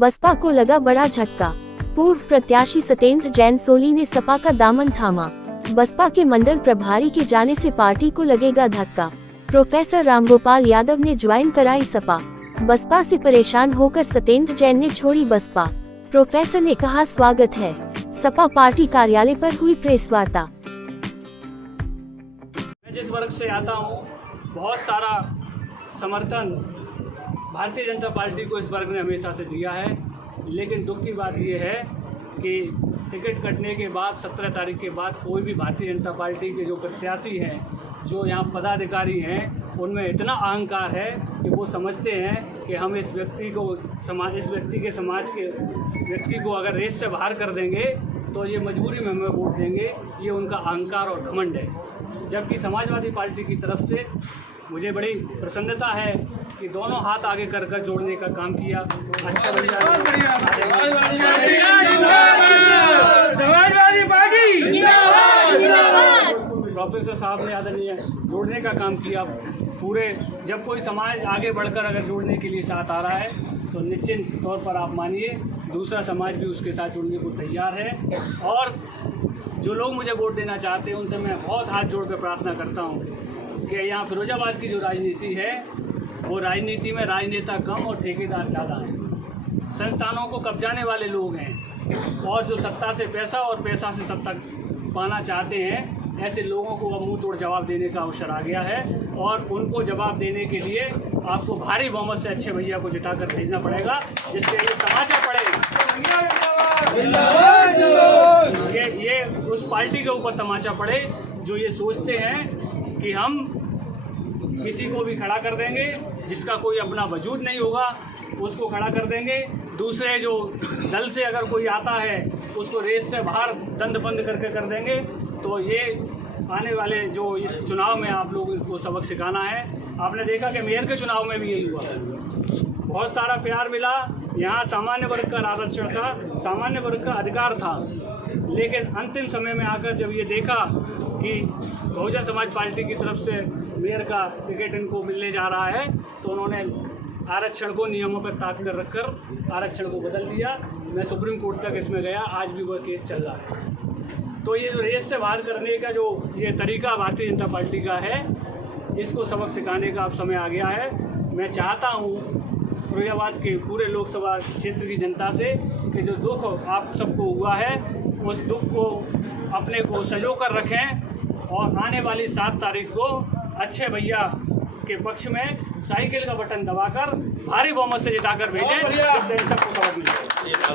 बसपा को लगा बड़ा झटका। पूर्व प्रत्याशी सत्येंद्र जैन सोली ने सपा का दामन थामा। बसपा के मंडल प्रभारी के जाने से पार्टी को लगेगा धक्का। प्रोफेसर रामगोपाल यादव ने ज्वाइन कराई सपा। बसपा से परेशान होकर सत्येंद्र जैन ने छोड़ी बसपा। प्रोफेसर ने कहा स्वागत है। सपा पार्टी कार्यालय पर हुई प्रेस वार्ता। मैं जिस वर्ग से आता हूँ, बहुत सारा समर्थन भारतीय जनता पार्टी को इस वर्ग ने हमेशा से दिया है। लेकिन दुख की बात यह है कि टिकट कटने के बाद 17 तारीख के बाद कोई भी भारतीय जनता पार्टी के जो प्रत्याशी हैं, जो यहाँ पदाधिकारी हैं, उनमें इतना अहंकार है कि वो समझते हैं कि हम इस व्यक्ति को व्यक्ति को अगर रेस से बाहर कर देंगे तो ये मजबूरी में हमें वोट देंगे। ये उनका अहंकार और घमंड है। जबकि समाजवादी पार्टी की तरफ से मुझे बड़ी प्रसन्नता है कि दोनों हाथ आगे कर जोड़ने का काम किया। प्रोफेसर साहब ने आदरणीय जोड़ने का काम किया। पूरे जब कोई समाज आगे बढ़कर अगर जोड़ने के लिए साथ आ रहा है तो निश्चित तौर पर आप मानिए दूसरा समाज भी उसके साथ जुड़ने को तैयार है। और जो लोग मुझे वोट देना चाहते हैं उनसे मैं बहुत हाथ जोड़ कर प्रार्थना करता हूँ कि यहाँ फिरोजाबाद की जो राजनीति है वो राजनीति में राजनेता कम और ठेकेदार ज़्यादा हैं। संस्थानों को कब्जाने वाले लोग हैं और जो सत्ता से पैसा और पैसा से सत्ता पाना चाहते हैं, ऐसे लोगों को अब मुंह तोड़ जवाब देने का अवसर आ गया है। और उनको जवाब देने के लिए आपको भारी बहुमत से अच्छे भैया को जिताकर भेजना पड़ेगा, जिससे ये तमाचा पड़ेगा। ये उस पार्टी के ऊपर तमाचा पड़े जो ये सोचते हैं कि हम किसी को भी खड़ा कर देंगे, जिसका कोई अपना वजूद नहीं होगा उसको खड़ा कर देंगे। दूसरे जो दल से अगर कोई आता है उसको रेस से बाहर दंड-बंद करके कर देंगे। तो ये आने वाले जो इस चुनाव में आप लोगों को सबक सिखाना है। आपने देखा कि मेयर के चुनाव में भी यही हुआ, बहुत सारा प्यार मिला। यहाँ सामान्य वर्ग का आरक्षण था, सामान्य वर्ग का अधिकार था। लेकिन अंतिम समय में आकर जब ये देखा कि बहुजन समाज पार्टी की तरफ से मेयर का टिकट इनको मिलने जा रहा है तो उन्होंने आरक्षण को नियमों पर ताक कर रखकर आरक्षण को बदल दिया। मैं सुप्रीम कोर्ट तक इसमें गया, आज भी वह केस चल रहा है। तो ये जो रेस से बाहर करने का जो ये तरीका भारतीय जनता पार्टी का है, इसको सबक सिखाने का अब समय आ गया है। मैं चाहता हूँ फिरोजाबाद के पूरे लोकसभा क्षेत्र की जनता से कि जो दुख आप सबको हुआ है उस दुख को अपने को संजो कर रखें और आने वाली 7 तारीख को अच्छे भैया के पक्ष में साइकिल का बटन दबाकर भारी बहुमत से जिताकर भेजें, जिससे इन सबको सबक मिले।